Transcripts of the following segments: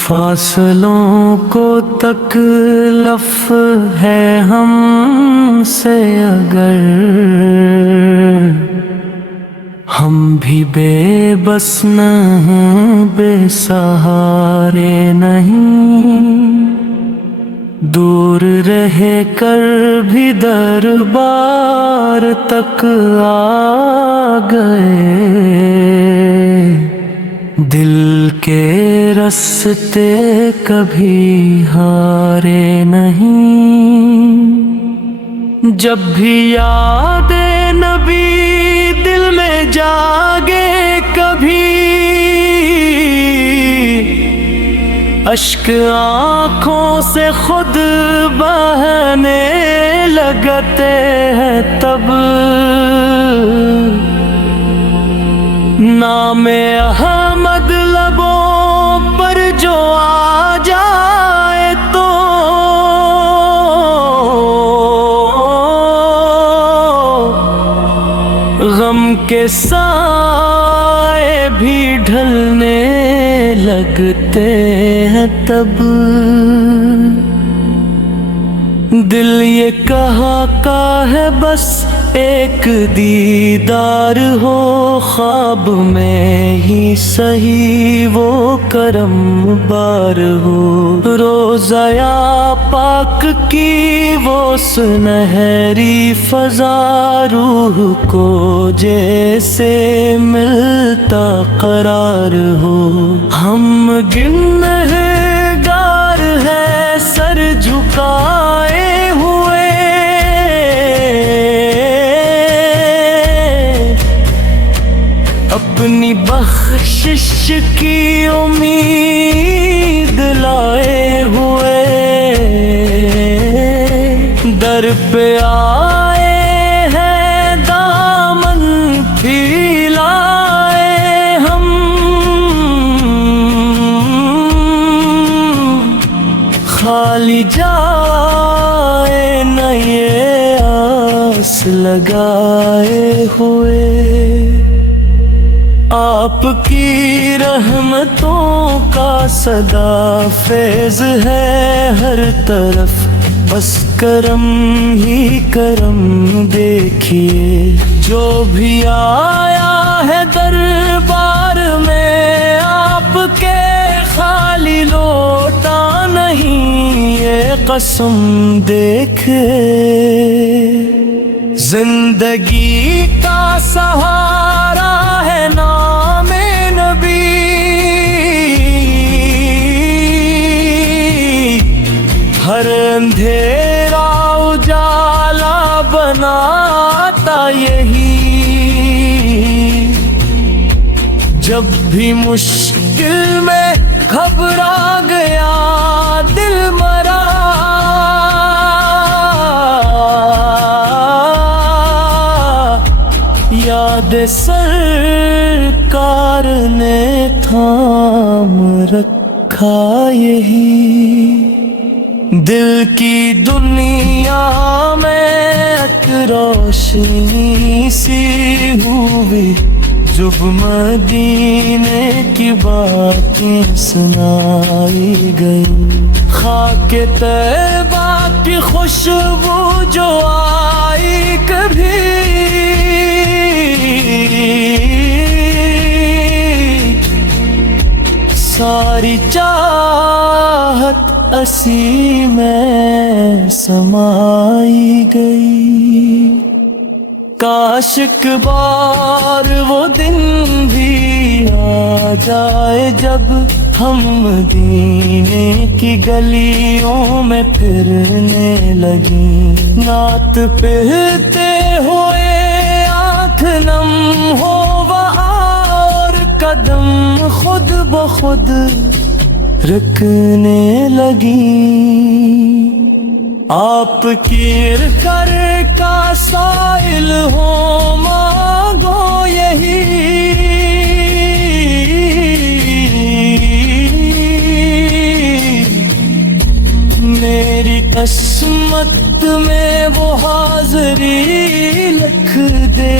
فاصلوں کو تکلف ہے ہم سے اگر ہم بھی بے بس نہ ہوں، بے سہارے نہیں، دور رہ کر بھی دربار تک آ گئے، دل کے رستے کبھی ہارے نہیں، جب بھی یاد نبی دل میں جاگے کبھی، اشک آنکھوں سے خود بہنے لگتے ہیں تب، نام احمد لبوں پر جو آ جائے تو غم کے سائے بھی ڈھلنے لگتے ہیں تب، دل یہ کہا کا ہے بس ایک دیدار ہو، خواب میں ہی سہی وہ کرم بار ہو، روزہ یا پاک کی وہ سنہری فضا، روح کو جیسے ملتا قرار ہو، ہم گنہگار ہے سر جھکائے ہوئے، اپنی بخشش کی امید لائے ہوئے، در پہ آئے ہیں دامن پھیلائے ہم، خالی جائے نہ یہ آس لگائے ہوئے، آپ کی رحمتوں کا صدا فیض ہے ہر طرف، بس کرم ہی کرم دیکھیے، جو بھی آیا ہے دربار میں آپ کے خالی لوٹا نہیں، یہ قسم دیکھے، زندگی کا سہارا ہے نام نبی، ہر اندھیرا اجالا بناتا یہی، جب بھی مشکل میں گھبرا گیا دل مرا، یاد سرکار نے تھام رکھا یہی، دل کی دنیا میں ایک روشنی سی ہوئی، جب مدینے کی باتیں سنائی گئیں، خاک طیبہ کی خوشبو جو آئی کبھی، ساری چاہت اسی میں سمائی گئی، کاش ایک بار وہ دن بھی آ جائے جب ہم مدینے کی گلیوں میں پھرنے لگیں، نعت پڑھتے ہوئے آنکھ نم ہو وہاں، اور قدم خود بخود رکنے لگیں، آپ کی کر کا سائل ہو مانگو یہی، میں وہ حاضری لکھ دے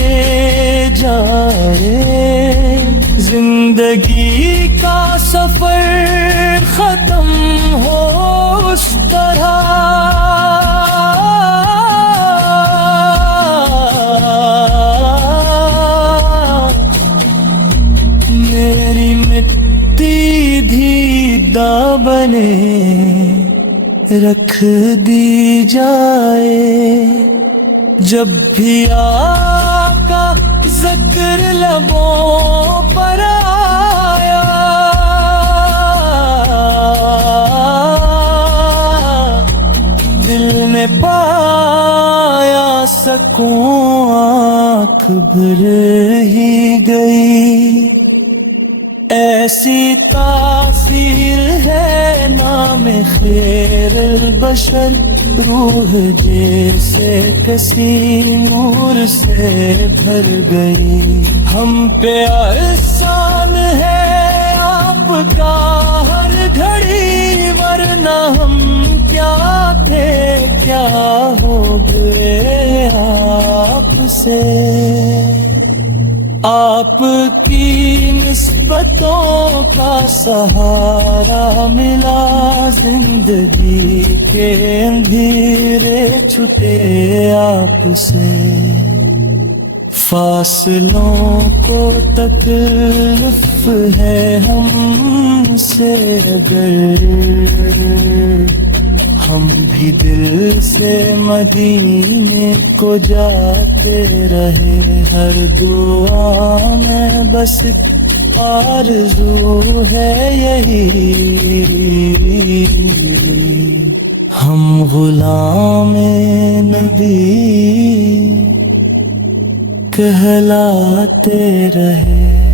جائے، زندگی کا سفر ختم ہو اس طرح، میری مٹی بھی دامنے رکھ دی جائے، جب بھی آقا ذکر لبوں پر آیا، دل میں پایا سکون، آنکھ بھر ہی گئی، ایسی تاثیر ہے نام خیر البشر، روح جیسے کسی نور سے بھر گئی، ہم پہ احسان ہے آپ کا ہر گھڑی، ورنہ ہم کیا تھے کیا ہو گئے آپ سے، آپ کی نسبتوں کا سہارا ملا، زندگی کے اندھیرے چھٹے آپ سے، فاصلوں کو تکلف ہے ہم سے، اگر ہم بھی دل سے مدینے کو جاتے رہے، ہر دعا میں بس آرزو ہے یہی، ہم غلام نبی کہلاتے رہے۔